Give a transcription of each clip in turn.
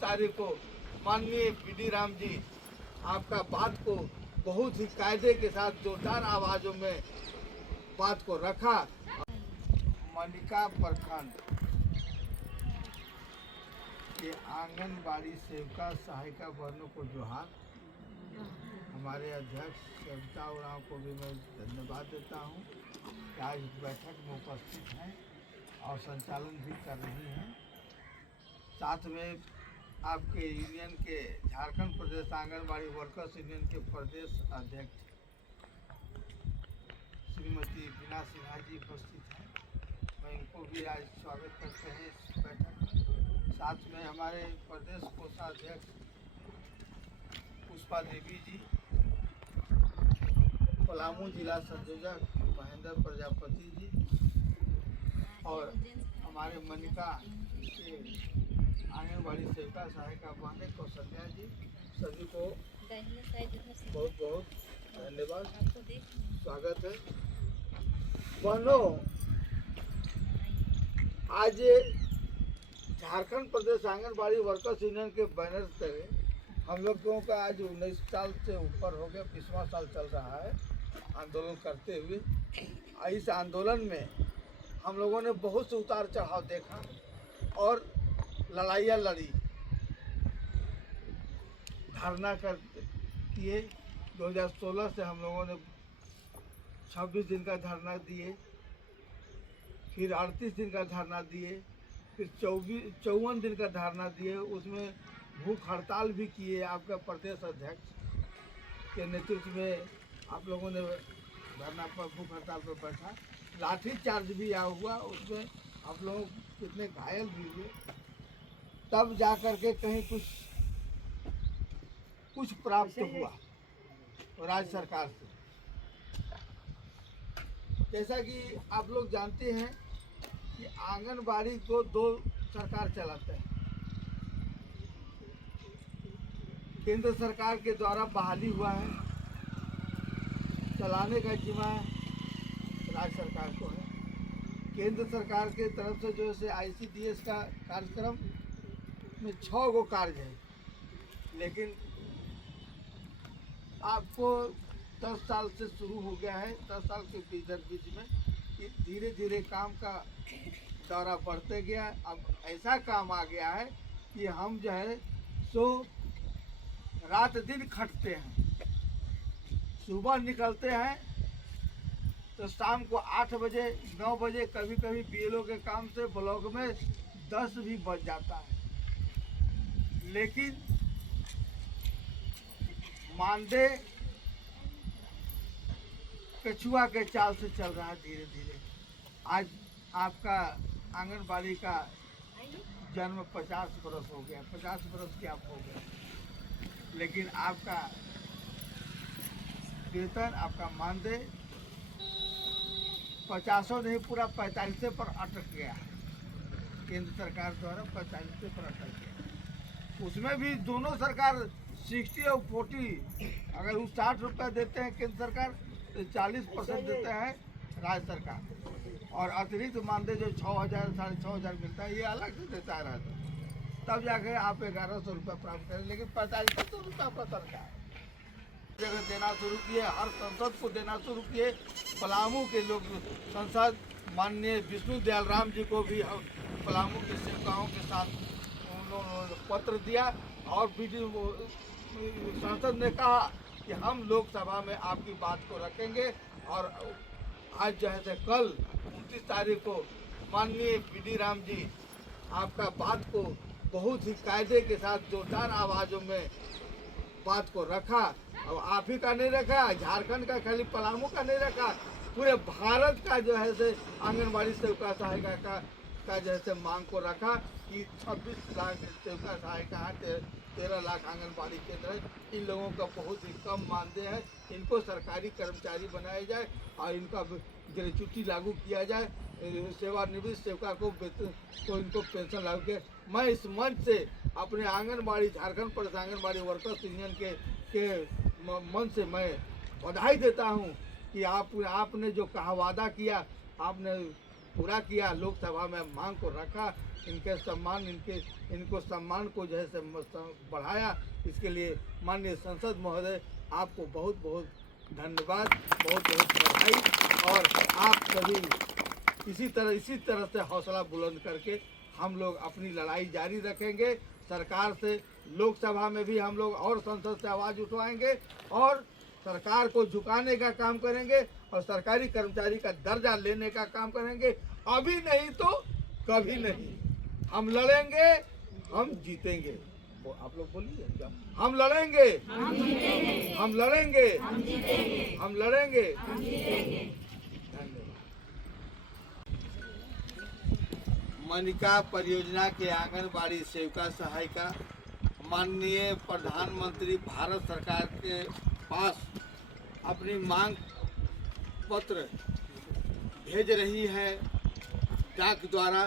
तारीख को माननीय पीडी राम जी आपका बात को बहुत ही कायदे के साथ जोरदार आवाजों में बात को रखा। मनिका प्रखंड के आंगनबाड़ी सेविका सहायिका बहनों को जोहार। हमारे अध्यक्ष सविता उरांव को भी मैं धन्यवाद देता हूँ कि आज बैठक में उपस्थित हैं और संचालन भी कर रही हैं। साथ में आपके यूनियन के झारखंड प्रदेश आंगनबाड़ी वर्कर्स यूनियन के प्रदेश अध्यक्ष श्रीमती बीना सिन्हा जी उपस्थित हैं। मैं इनको भी आज स्वागत करते हैं इस बैठक में। साथ में हमारे प्रदेश कोषाध्यक्ष पुष्पा देवी जी, पलामू जिला संयोजक महेंद्र प्रजापति जी और हमारे मनिका के आंगनबाड़ी सेविका सहायिका बहने कौशल्या जी, सभी को बहुत बहुत धन्यवाद, स्वागत है। बहनों, आज झारखंड प्रदेश आंगनबाड़ी वर्कर्स यूनियन के बैनर से हम लोगों का आज 19 साल से ऊपर हो गया, 20वां साल चल रहा है आंदोलन करते हुए। इस आंदोलन में हम लोगों ने बहुत से उतार चढ़ाव देखा और लड़ाइयाँ लड़ी, धरना कर किए। 2016 से हम लोगों ने 26 दिन का धरना दिए, फिर 38 दिन का धरना दिए, फिर 54 दिन का धरना दिए। उसमें भूख हड़ताल भी किए। आपका प्रदेश अध्यक्ष के नेतृत्व में आप लोगों ने धरना पर भूख हड़ताल पर बैठा। लाठी चार्ज भी हुआ, उसमें आप लोग कितने घायल भी हुए। तब जा कर के कहीं कुछ प्राप्त हुआ राज्य सरकार से। जैसा कि आप लोग जानते हैं कि आंगनबाड़ी को 2 सरकार चलाते हैं। केंद्र सरकार के द्वारा बहाली हुआ है, चलाने का जिम्मा राज्य सरकार को है। केंद्र सरकार के तरफ से जो है ICDS का कार्यक्रम में 6 गो कार्य है, लेकिन आपको 10 साल से शुरू हो गया है। 10 साल के बीच में धीरे धीरे काम का दौरा बढ़ते गया। अब ऐसा काम आ गया है कि हम जो है सो रात दिन खटते हैं। सुबह निकलते हैं तो शाम को 8 बजे 9 बजे, कभी कभी BLO के काम से ब्लॉक में 10 भी बज जाता है। लेकिन मानदेय कछुआ के चाल से चल रहा है धीरे धीरे। आज आपका आंगनबाड़ी का जन्म 50 बरस हो गया, 50 बरस के आप हो गए, लेकिन आपका वेतन, आपका मानदेय 50 नहीं, पूरा 45 पर अटक गया है। केंद्र सरकार द्वारा 45 पर अटक गया। उसमें भी दोनों सरकार 60 और 40, अगर वो 60 रुपया देते हैं केंद्र सरकार तो 40% देते हैं राज्य सरकार, और अतिरिक्त मानदेय जो 6,000 साढ़े 6,000 मिलता है, ये अलग से देता है राज्य। तब जाकर आप 1100 रुपया प्राप्त करें, लेकिन 4500 रुपया पर सरकार जगह देना शुरू किए, हर संसद को देना शुरू किए। पलामू के लोग संसद माननीय विष्णु दयाल राम जी को भी पलामू के सेवकाओं के साथ उन्होंने पत्र दिया और संसद ने कहा कि हम लोकसभा में आपकी बात को रखेंगे। और आज जो है कल 29 तारीख को माननीय पीडी राम जी आपका बात को बहुत ही कायदे के साथ जोरदार आवाज़ों में बात को रखा। अब आप ही का नहीं रखा, झारखंड का, खाली पलामू का नहीं रखा, पूरे भारत का जो है से आंगनबाड़ी सेविका सहायिका का जो है मांग को रखा कि 26 लाख सेविका सहायिका है, 13 लाख आंगनबाड़ी केंद्र है। इन लोगों का बहुत ही कम मानदेय है, इनको सरकारी कर्मचारी बनाया जाए और इनका ग्रेच्युटी लागू किया जाए। सेवानिवृत्त सेविका को इनको पेंशन लागू किया। मैं इस मंच से अपने आंगनबाड़ी झारखंड प्रदेश आंगनबाड़ी वर्कर्स यूनियन के मन से मैं बधाई देता हूं कि आपने जो कहा वादा किया, आपने पूरा किया, लोकसभा में मांग को रखा, इनको सम्मान को जो है से बढ़ाया। इसके लिए माननीय संसद महोदय आपको बहुत बहुत धन्यवाद, बहुत बहुत बधाई। और आप सभी इसी तरह से हौसला बुलंद करके हम लोग अपनी लड़ाई जारी रखेंगे। सरकार से लोकसभा में भी हम लोग और संसद से आवाज़ उठवाएंगे और सरकार को झुकाने का काम करेंगे और सरकारी कर्मचारी का दर्जा लेने का काम करेंगे। अभी नहीं तो कभी नहीं, हम लड़ेंगे, हम जीतेंगे। आप लोग बोलिए क्या? हम लड़ेंगे, हम जीतेंगे, हम लड़ेंगे, हम जीतेंगे, हम लड़ेंगे, हम जीतेंगे। धन्यवाद। मनिका परियोजना के आंगनबाड़ी सेविका सहायिका माननीय प्रधानमंत्री भारत सरकार के पास अपनी मांग पत्र भेज रही है डाक द्वारा।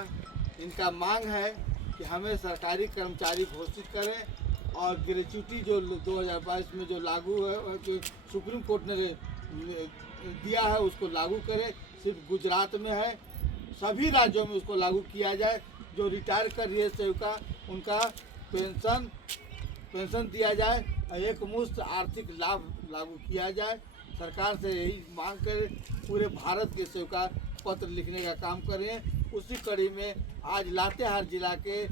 इनका मांग है कि हमें सरकारी कर्मचारी घोषित करें और ग्रेच्युटी जो 2022 में जो लागू है, जो सुप्रीम कोर्ट ने दिया है, उसको लागू करें। सिर्फ गुजरात में है, सभी राज्यों में उसको लागू किया जाए। जो रिटायर कर रही है सेविका, उनका पेंशन दिया जाए और एक मुश्त आर्थिक लाभ लागू किया जाए। सरकार से यही मांग करें, पूरे भारत के सेविका पत्र लिखने का काम करें। उसी कड़ी में आज लातेहार जिला के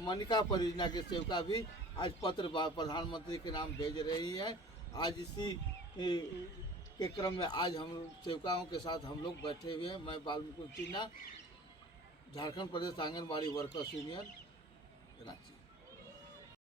मनिका परियोजना के सेविका भी आज पत्र प्रधानमंत्री के नाम भेज रही है। आज इसी के क्रम में आज हम सेविकाओं के साथ हम लोग बैठे हुए हैं। मैं बाल मुकुंद सिन्हा, झारखंड प्रदेश आंगनबाड़ी वर्कर्स यूनियन, रांची।